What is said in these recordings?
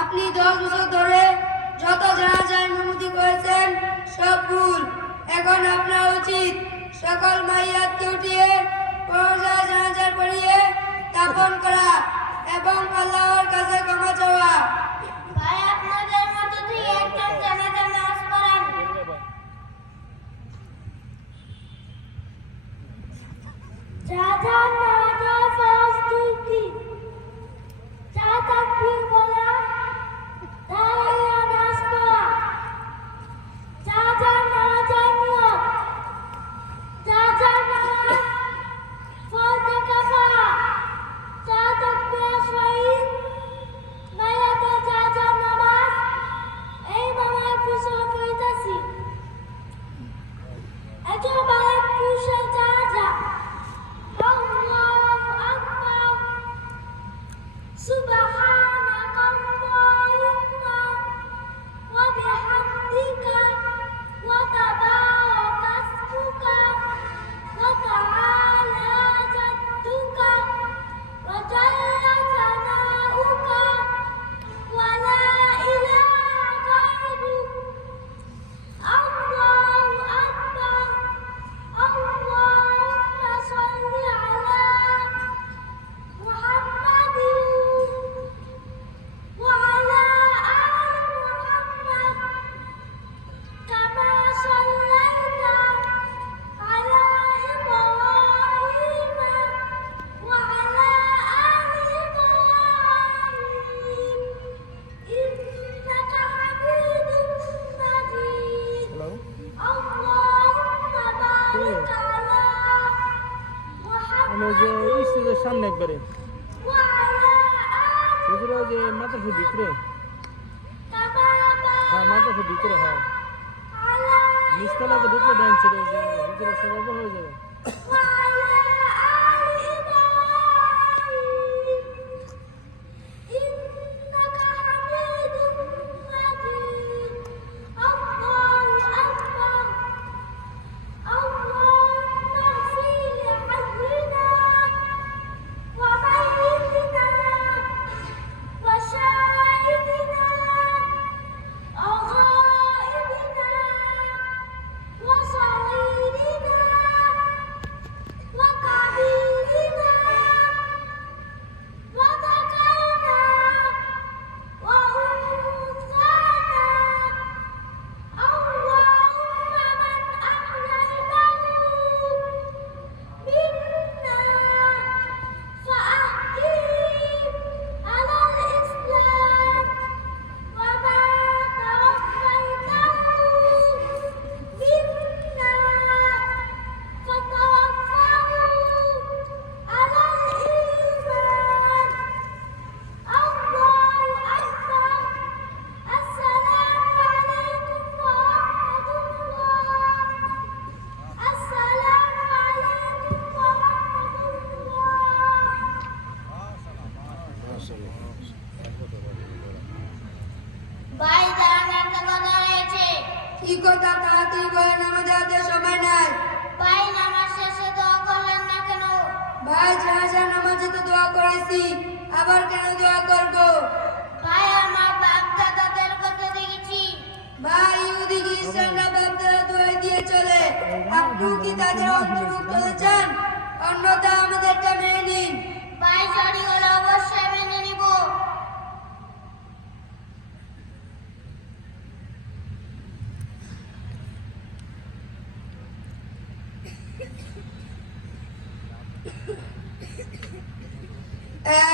আপনি 10 বছর ধরে যত জানাজায় ইমামতি করেছেন সব ভুল। এখন আপনার উচিত সকল মাইয়াতকে উঠিয়ে জানাজা পড়িয়ে দাফন করা এবং আল্লাহর কাছে ক্ষমা চাওয়া। ভাই আপনাদের মধ্যে থেকে একজন জানাজা নামাজ পড়ান। জানাজা নামাজ ফরজ দুটি। যা তাকবীর বলা দাঁড়াইয়া নামাজ পড়া। জানাজা নামাজের নিয়ম। জানাজা নামাজ ফরজ কাফারা। যা তাকবীর শহীদ মায়াতে জানাজা নামাজ এই মামার পিছনে পড়িতেছি। একজন বালক পুরুষের জানাজা। আল্লাহু আকবার। সুবহানাকাল্লাহুম্মা ওয়া বিহামদিকা ওয়া তাবারাকা ইসমুকা ওয়া তাআলা জাদ্দুকা ওয়া জাল্লা সানাউকা ওয়া লা ইলাহা গায়রুক। আল্লাহু আকবার। আল্লাহুম্মা সাল্লি আলা মুহাম্মাদিন ওয়া আলা আলি মুহাম্মাদ কামা সাল্লাইতা আলা ইব্রাহিম ওয়া আলা আলি ইব্রাহিম ইন্নাকা হামিদুম মাজিদ। আল্লাহুম্মা বারিক আলা আমি যে স্টেজের সামনে একবারে ওয়া আলা আলি হুজুরা যে মাদ্রাসার ভিতরে হ্যাঁ মাদ্রাসার ভিতরে হয় নিচতলাতে ঢুকলে ডাইন ছিল যে হুজুরা সবাই হয়ে যাবে। ভাই দাঁড়ান, একটা কথা রয়েছে। কি কথা তাড়াতাড়ি বলেন, আমাদের হাতে সময় নাই। ভাই নামাজ শেষে দোয়া করলেন না কেন? ভাই জানাজা নামাজে তো দোয়া করেছি, আবার কেন দোয়া করব? ভাই আমার বাপ দাদাদের কথা দেখেছি। ভাই ইহুদি খ্রিস্টানরা বাপ আপনাদের অন্তর্ভুক্ত হতে চান, অন্যথা আমাদেরটা মেনে নিন। ভাই সরি হলে অবশ্যই মেনে নিব।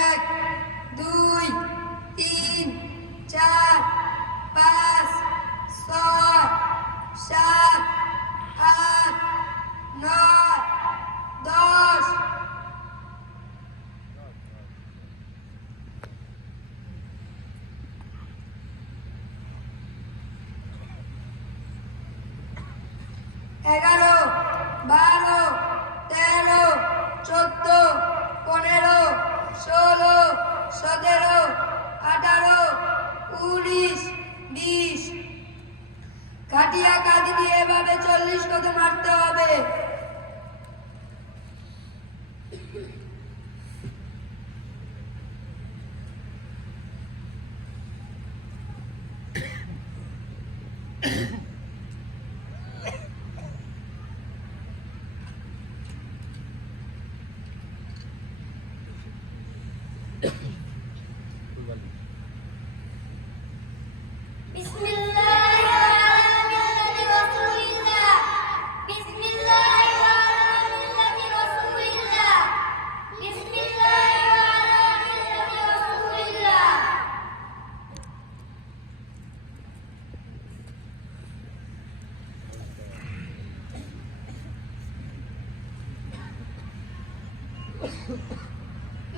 এক, দুই, তিন, চার, পাঁচ, ছয়, সাত, আট, নয়, 10। এগারো, 12, 13, 14, 15, 16, 17, 18, 19, 20। কাটিয়া কাঁধ দিয়ে এভাবে 40 কদম হাঁটতে হবে। বিসমিল্লাহির রহমানির রাসূলিল্লাহ, বিসমিল্লাহির রহমানির রাসূলিল্লাহ, বিসমিল্লাহির রহমানির রাসূলিল্লাহ।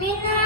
মিনা